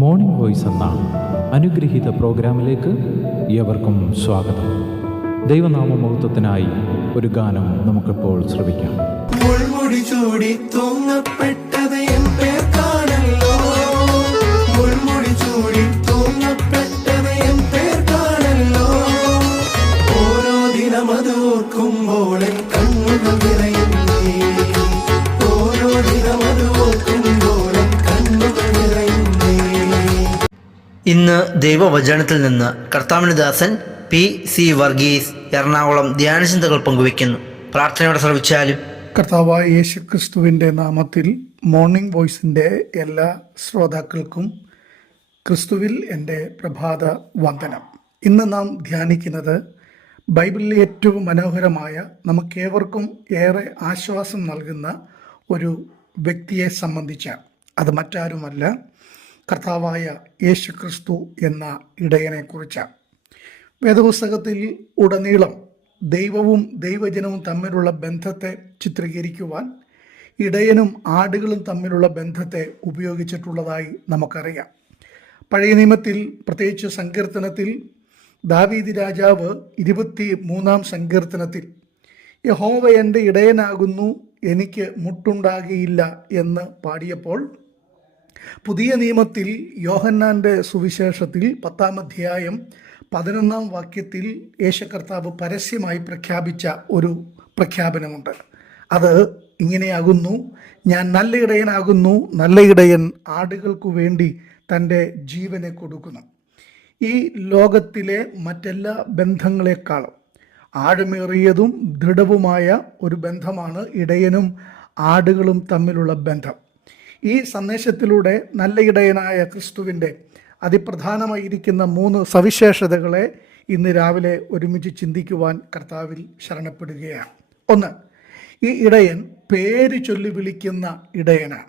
Morning voice എന്ന അനുഗ്രഹീത പ്രോഗ്രാമിലേക്ക് ഏവർക്കും സ്വാഗതം. ദൈവനാമമഹത്വത്തിനായി ഒരു ഗാനം നമുക്കിപ്പോൾ ശ്രവിക്കാം. മുൾമുടി ചൂടി തൂങ്ങപ്പെട്ടത് എൻ പേർക്കാണല്ലോ, മുൾമുടി ചൂടി തൂങ്ങപ്പെട്ടത് എൻ പേർക്കാണല്ലോ. ഓരോ ദിനം അത് ഓർക്കുമ്പോൾ എൻ കണ്ണുകൾ നിറയുന്നേ, ഓരോ ദിനം അത് ഓർക്കുമ്പോൾ എൻ കണ്ണുകൾ നിറയുന്നേ. ഇന്ന് ദൈവവചനത്തിൽ നിന്ന് കർത്താവിന്റെ ദാസൻ പി.സി. വർഗീസ് എറണാകുളം ധ്യാനചിന്തകൾ പങ്കുവയ്ക്കുന്നു. പ്രാർത്ഥനയോടെ ശ്രമിച്ചാലും. കർത്താവായ യേശുക്രിസ്തുവിൻ്റെ നാമത്തിൽ മോർണിംഗ് വോയിസിൻ്റെ എല്ലാ ശ്രോതാക്കൾക്കും ക്രിസ്തുവിൽ എൻ്റെ പ്രഭാത വന്ദനം. ഇന്ന് നാം ധ്യാനിക്കുന്നത് ബൈബിളിലെ ഏറ്റവും മനോഹരമായ, നമുക്കേവർക്കും ഏറെ ആശ്വാസം നൽകുന്ന ഒരു വ്യക്തിയെ സംബന്ധിച്ചാണ്. അത് മറ്റാരുമല്ല, കർത്താവായ യേശുക്രിസ്തു എന്ന ഇടയനെക്കുറിച്ചാണ്. വേദപുസ്തകത്തിൽ ഉടനീളം ദൈവവും ദൈവജനവും തമ്മിലുള്ള ബന്ധത്തെ ചിത്രീകരിക്കുവാൻ ഇടയനും ആടുകളും തമ്മിലുള്ള ബന്ധത്തെ ഉപയോഗിച്ചിട്ടുള്ളതായി നമുക്കറിയാം. പഴയ നിയമത്തിൽ, പ്രത്യേകിച്ച് സങ്കീർത്തനത്തിൽ, ദാവീദ് രാജാവ് 23-ാം സങ്കീർത്തനത്തിൽ യഹോവ എൻ്റെ ഇടയനാകുന്നു, എനിക്ക് മുട്ടുണ്ടാകുകയില്ല എന്ന് പാടിയപ്പോൾ, പുതിയ നിയമത്തിൽ യോഹന്നാൻ്റെ സുവിശേഷത്തിൽ 10-ാം അധ്യായം 11-ാം വാക്യത്തിൽ യേശുകർത്താവ് പരസ്യമായി പ്രഖ്യാപിച്ച ഒരു പ്രഖ്യാപനമുണ്ട്. അത് ഇങ്ങനെയാകുന്നു: ഞാൻ നല്ല ഇടയനാകുന്നു, നല്ല ഇടയൻ ആടുകൾക്കു വേണ്ടി തൻ്റെ ജീവനെ കൊടുക്കുന്നു. ഈ ലോകത്തിലെ മറ്റെല്ലാ ബന്ധങ്ങളെക്കാളും ആഴമേറിയതും ദൃഢവുമായ ഒരു ബന്ധമാണ് ഇടയനും ആടുകളും തമ്മിലുള്ള ബന്ധം. ഈ സന്ദേശത്തിലൂടെ നല്ല ഇടയനായ ക്രിസ്തുവിൻ്റെ അതിപ്രധാനമായിരിക്കുന്ന 3 സവിശേഷതകളെ ഇന്ന് രാവിലെ ഒരുമിച്ച് ചിന്തിക്കുവാൻ കർത്താവിൽ ശരണപ്പെടുകയാണ്. 1, ഈ ഇടയൻ പേര് ചൊല്ലി വിളിക്കുന്ന ഇടയനാണ്.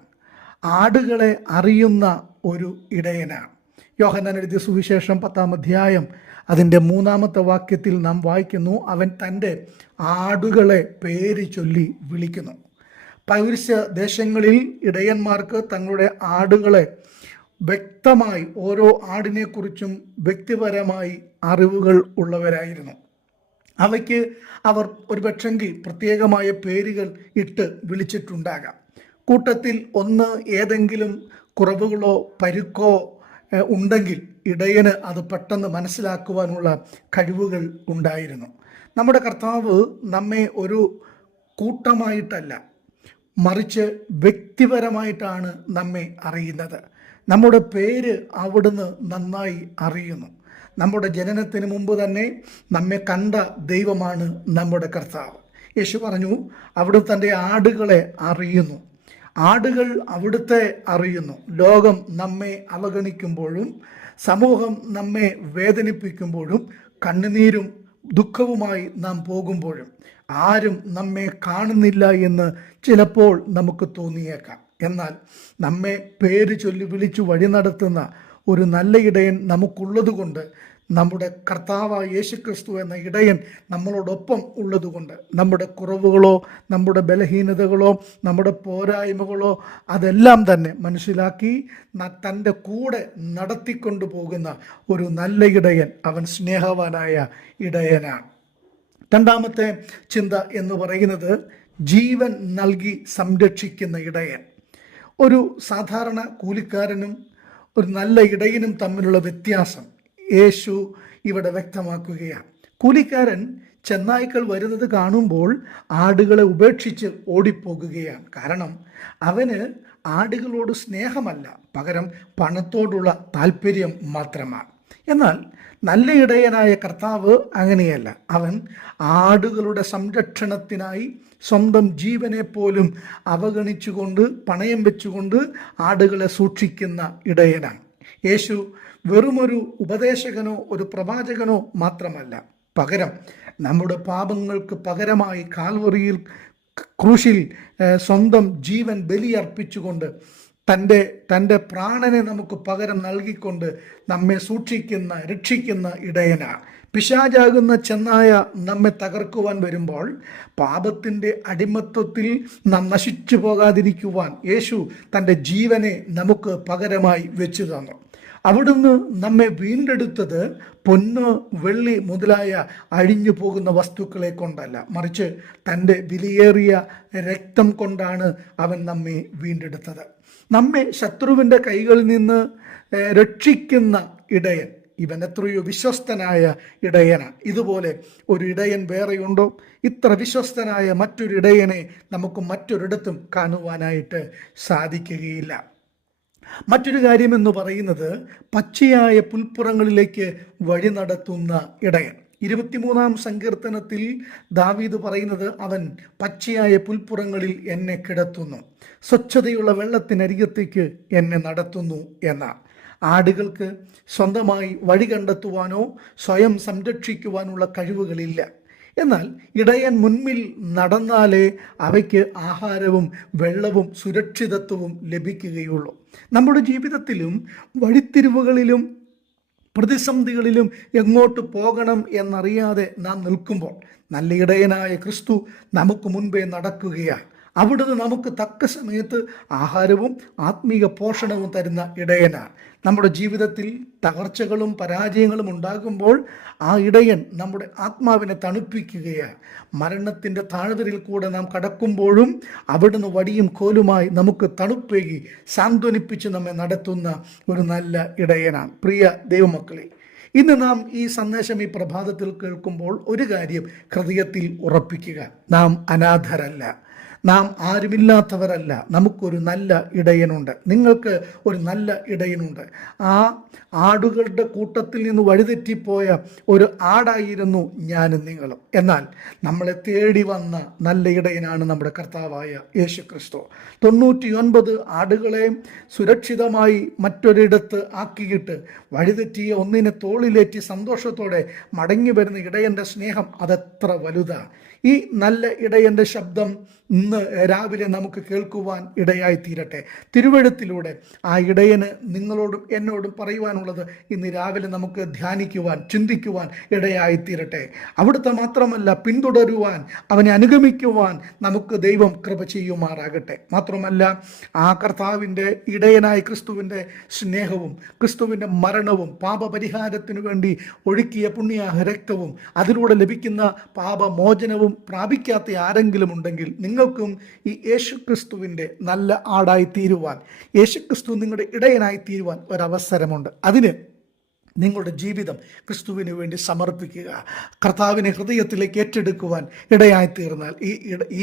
ആടുകളെ അറിയുന്ന ഒരു ഇടയനാണ്. യോഹന്നാൻ എഴുതിയ സുവിശേഷം 10-ാം അധ്യായം അതിൻ്റെ 3-ാമത്തെ വാക്യത്തിൽ നാം വായിക്കുന്നു, അവൻ തൻ്റെ ആടുകളെ പേര് ചൊല്ലി വിളിക്കുന്നു. പൗരസ്യ ദേശങ്ങളിൽ ഇടയന്മാർക്ക് തങ്ങളുടെ ആടുകളെ വ്യക്തമായി, ഓരോ ആടിനെക്കുറിച്ചും വ്യക്തിപരമായി അറിവുകൾ ഉള്ളവരായിരുന്നു. അവയ്ക്ക് അവർ ഒരു പക്ഷെങ്കിൽ പ്രത്യേകമായ പേരുകൾ ഇട്ട് വിളിച്ചിട്ടുണ്ടാകാം. കൂട്ടത്തിൽ ഒന്ന് ഏതെങ്കിലും കുറവുകളോ പരുക്കോ ഉണ്ടെങ്കിൽ ഇടയന് അത് പെട്ടെന്ന് മനസ്സിലാക്കുവാനുള്ള കഴിവുകൾ ഉണ്ടായിരുന്നു. നമ്മുടെ കർത്താവ് നമ്മെ ഒരു കൂട്ടമായിട്ടല്ല, മറിച്ച് വ്യക്തിപരമായിട്ടാണ് നമ്മെ അറിയുന്നത്. നമ്മുടെ പേര് അവിടുന്ന് നന്നായി അറിയുന്നു. നമ്മുടെ ജനനത്തിന് മുമ്പ് തന്നെ നമ്മെ കണ്ട ദൈവമാണ് നമ്മുടെ കർത്താവ്. യേശു പറഞ്ഞു, അവിടുന്ന് തൻ്റെ ആടുകളെ അറിയുന്നു. ആടുകൾ അവിടുത്തെ അറിയുന്നു. ലോകം നമ്മെ അവഗണിക്കുമ്പോഴും സമൂഹം നമ്മെ വേദനിപ്പിക്കുമ്പോഴും കണ്ണുനീരും ദുഃഖവുമായി നാം പോകുമ്പോഴും ആരും നമ്മെ കാണുന്നില്ല എന്ന് ചിലപ്പോൾ നമുക്ക് തോന്നിയേക്കാം. എന്നാൽ നമ്മെ പേര് ചൊല്ലി വിളിച്ചു വഴി നടത്തുന്ന ഒരു നല്ല ഇടയൻ നമുക്കുള്ളതുകൊണ്ട്, നമ്മുടെ കർത്താവായ യേശുക്രിസ്തു എന്ന ഇടയൻ നമ്മളോടൊപ്പം ഉള്ളതുകൊണ്ട്, നമ്മുടെ കുറവുകളോ നമ്മുടെ ബലഹീനതകളോ നമ്മുടെ പോരായ്മകളോ അതെല്ലാം തന്നെ മനസ്സിലാക്കി തൻ്റെ കൂടെ നടത്തിക്കൊണ്ടു പോകുന്ന ഒരു നല്ല ഇടയൻ, അവൻ സ്നേഹവാനായ ഇടയനാണ്. 2-ാമത്തെ ചിന്ത എന്ന് പറയുന്നത് ജീവൻ നൽകി സംരക്ഷിക്കുന്ന ഇടയൻ. ഒരു സാധാരണ കൂലിക്കാരനും ഒരു നല്ല ഇടയനും തമ്മിലുള്ള വ്യത്യാസം യേശു ഇവിടെ വ്യക്തമാക്കുകയാണ്. കൂലിക്കാരൻ ചെന്നായ്ക്കൾ വരുന്നത് കാണുമ്പോൾ ആടുകളെ ഉപേക്ഷിച്ച് ഓടിപ്പോകുകയാണ്. കാരണം അവന് ആടുകളോട് സ്നേഹമല്ല, പകരം പണത്തോടുള്ള താല്പര്യം മാത്രമാണ്. എന്നാൽ നല്ല ഇടയനായ കർത്താവ് അങ്ങനെയല്ല. അവൻ ആടുകളുടെ സംരക്ഷണത്തിനായി സ്വന്തം ജീവനെ പോലും അവഗണിച്ചുകൊണ്ട്, പണയം വെച്ചുകൊണ്ട് ആടുകളെ സൂക്ഷിക്കുന്ന ഇടയനാണ്. യേശു വെറുമൊരു ഉപദേശകനോ ഒരു പ്രവാചകനോ മാത്രമല്ല, പകരം നമ്മുടെ പാപങ്ങൾക്ക് പകരമായി കാൽവറിയിൽ ക്രൂശിൽ സ്വന്തം ജീവൻ ബലിയർപ്പിച്ചുകൊണ്ട് തൻ്റെ പ്രാണനെ നമുക്ക് പകരം നൽകിക്കൊണ്ട് നമ്മെ സൂക്ഷിക്കുന്ന, രക്ഷിക്കുന്ന ഇടയനാണ്. പിശാചാകുന്ന ചെന്നായ നമ്മെ തകർക്കുവാൻ വരുമ്പോൾ പാപത്തിൻ്റെ അടിമത്വത്തിൽ നാം നശിച്ചു പോകാതിരിക്കുവാൻ യേശു തൻ്റെ ജീവനെ നമുക്ക് പകരമായി വെച്ചു തന്നു. അവിടുന്ന് നമ്മെ വീണ്ടെടുത്തത് പൊന്ന്, വെള്ളി മുതലായ അഴിഞ്ഞു പോകുന്ന വസ്തുക്കളെ കൊണ്ടല്ല, മറിച്ച് തൻ്റെ വിലയേറിയ രക്തം കൊണ്ടാണ് അവൻ നമ്മെ വീണ്ടെടുത്തത്. നമ്മെ ശത്രുവിൻ്റെ കൈകളിൽ നിന്ന് രക്ഷിക്കുന്ന ഇടയൻ, ഇവൻ എത്രയോ വിശ്വസ്തനായ ഇടയനാണ്. ഇതുപോലെ ഒരു ഇടയൻ വേറെയുണ്ടോ? ഇത്ര വിശ്വസ്തനായ മറ്റൊരു ഇടയനെ നമുക്ക് മറ്റൊരിടത്തും കാണുവാനായിട്ട് സാധിക്കുകയില്ല. മറ്റൊരു കാര്യമെന്ന് പറയുന്നത് പച്ചയായ പുൽപ്പുറങ്ങളിലേക്ക് വഴി നടത്തുന്ന ഇടയൻ. 23-ാം സങ്കീർത്തനത്തിൽ ദാവീദ് പറയുന്നത്, അവൻ പച്ചയായ പുൽപ്പുറങ്ങളിൽ എന്നെ കിടത്തുന്നു, സ്വച്ഛതയുള്ള വെള്ളത്തിനരികത്തേക്ക് എന്നെ നടത്തുന്നു എന്നാണ്. ആടുകൾക്ക് സ്വന്തമായി വഴി കണ്ടെത്തുവാനോ സ്വയം സംരക്ഷിക്കുവാനുള്ള കഴിവുകളില്ല. എന്നാൽ ഇടയൻ മുൻപിൽ നടന്നാലേ അവയ്ക്ക് ആഹാരവും വെള്ളവും സുരക്ഷിതത്വവും ലഭിക്കുകയുള്ളൂ. നമ്മുടെ ജീവിതത്തിലും വഴിത്തിരിവുകളിലും പ്രതിസന്ധികളിലും എങ്ങോട്ട് പോകണം എന്നറിയാതെ നാം നിൽക്കുമ്പോൾ നല്ല ഇടയനായ ക്രിസ്തു നമുക്ക് മുൻപേ നടക്കുകയാണ്. അവിടുന്ന് നമുക്ക് തക്ക സമയത്ത് ആഹാരവും ആത്മീയ പോഷണവും തരുന്ന ഇടയനാണ്. നമ്മുടെ ജീവിതത്തിൽ തകർച്ചകളും പരാജയങ്ങളും ഉണ്ടാകുമ്പോൾ ആ ഇടയൻ നമ്മുടെ ആത്മാവിനെ തണുപ്പിക്കുകയാണ്. മരണത്തിൻ്റെ താഴ്വരയിൽ കൂടെ നാം കടക്കുമ്പോഴും അവിടുന്ന് വടിയും കോലുമായി നമുക്ക് തണുപ്പേകി സാന്ത്വനിപ്പിച്ച് നമ്മെ നടത്തുന്ന ഒരു നല്ല ഇടയനാണ്. പ്രിയ ദൈവമക്കളെ, ഇന്ന് നാം ഈ സന്ദേശം ഈ പ്രഭാതത്തിൽ കേൾക്കുമ്പോൾ ഒരു കാര്യം ഹൃദയത്തിൽ ഉറപ്പിക്കുക: നാം അനാഥരല്ല, നാം ആരുമില്ലാത്തവരല്ല. നമുക്കൊരു നല്ല ഇടയനുണ്ട്. നിങ്ങൾക്ക് ഒരു നല്ല ഇടയനുണ്ട്. ആ ആടുകളുടെ കൂട്ടത്തിൽ നിന്ന് വഴിതെറ്റിപ്പോയ ഒരു ആടായിരുന്നു ഞാനും നിങ്ങളും. എന്നാൽ നമ്മളെ തേടി വന്ന നല്ല ഇടയനാണ് നമ്മുടെ കർത്താവായ യേശു ക്രിസ്തു. 99 ആടുകളെ സുരക്ഷിതമായി മറ്റൊരിടത്ത് ആക്കിയിട്ട് വഴിതെറ്റിയ ഒന്നിനെ തോളിലേറ്റി സന്തോഷത്തോടെ മടങ്ങി വരുന്ന ഇടയൻ്റെ സ്നേഹം അതെത്ര വലുതാണ്. ഈ നല്ല ഇടയൻ്റെ ശബ്ദം ഇന്ന് രാവിലെ നമുക്ക് കേൾക്കുവാൻ ഇടയായി തീരട്ടെ. തിരുവെഴുത്തിലൂടെ ആ ഇടയന് നിങ്ങളോടും എന്നോടും പറയുവാനുള്ളത് ഇന്ന് രാവിലെ നമുക്ക് ധ്യാനിക്കുവാൻ, ചിന്തിക്കുവാൻ ഇടയായി തീരട്ടെ. അവിടുത്തെ മാത്രമല്ല, പിന്തുടരുവാൻ, അവനെ അനുഗമിക്കുവാൻ നമുക്ക് ദൈവം കൃപ ചെയ്യുമാറാകട്ടെ. മാത്രമല്ല, ആ കർത്താവിൻ്റെ ഇടയനായ ക്രിസ്തുവിൻ്റെ സ്നേഹവും ക്രിസ്തുവിൻ്റെ മരണവും പാപപരിഹാരത്തിനു വേണ്ടി ഒഴുക്കിയ പുണ്യ രക്തവും അതിലൂടെ ലഭിക്കുന്ന പാപമോചനവും പ്രാപിക്കാത്ത ആരെങ്കിലും ഉണ്ടെങ്കിൽ നിങ്ങൾക്കും ഈ യേശുക്രിസ്തുവിൻ്റെ നല്ല ആടായി തീരുവാൻ, യേശുക്രിസ്തു നിങ്ങളുടെ ഇടയനായി തീരുവാൻ ഒരവസരമുണ്ട്. അതിന് നിങ്ങളുടെ ജീവിതം ക്രിസ്തുവിന് വേണ്ടി സമർപ്പിക്കുക. കർത്താവിനെ ഹൃദയത്തിലേക്ക് ഏറ്റെടുക്കുവാൻ ഇടയായി തീർന്നാൽ ഈ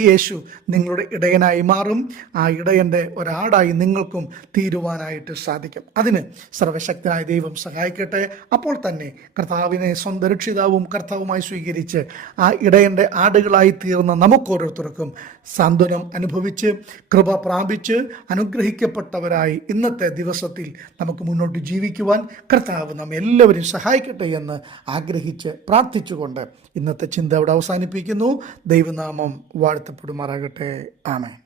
യേശു നിങ്ങളുടെ ഇടയനായി മാറും. ആ ഇടയൻ്റെ ഒരാടായി നിങ്ങൾക്കും തീരുവാനായിട്ട് സാധിക്കും. അതിന് സർവശക്തനായ ദൈവം സഹായിക്കട്ടെ. അപ്പോൾ തന്നെ കർത്താവിനെ സ്വന്തം രക്ഷിതാവും കർത്താവുമായി സ്വീകരിച്ച് ആ ഇടയൻ്റെ ആടുകളായി തീർന്ന നമുക്കോരോരുത്തർക്കും സാന്ത്വനം അനുഭവിച്ച് കൃപ പ്രാപിച്ച് അനുഗ്രഹിക്കപ്പെട്ടവരായി ഇന്നത്തെ ദിവസത്തിൽ നമുക്ക് മുന്നോട്ട് ജീവിക്കുവാൻ കർത്താവ് നമ്മെ എല്ലാവരും സഹായിക്കട്ടെ എന്ന് ആഗ്രഹിച്ച് പ്രാർത്ഥിച്ചുകൊണ്ട് ഇന്നത്തെ ചിന്ത അവിടെ അവസാനിപ്പിക്കുന്നു. ദൈവനാമം വാഴ്ത്തപ്പെടുമാറാകട്ടെ. ആമേൻ.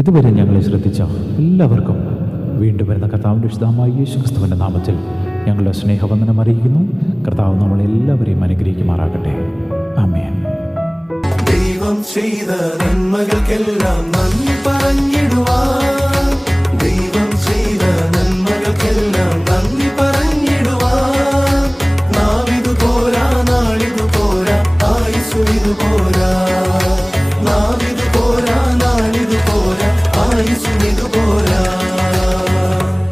ഇതുവരെ ഞങ്ങളെ ശ്രദ്ധിച്ച എല്ലാവർക്കും വീണ്ടും വരുന്ന കർത്താവിൻ്റെ വിശുദ്ധമായ യേശുക്രിസ്തുവിൻ്റെ നാമത്തിൽ ഞങ്ങളുടെ സ്നേഹവന്ദനം അറിയിക്കുന്നു. കർത്താവ് നമ്മളെല്ലാവരെയും അനുഗ്രഹിക്കുമാറാകട്ടെ. ആമേൻ. ദൈവം ചെയ്ത നന്മകൾക്കെല്ലാം നന്ദി പറഞ്ഞിടുവാൻ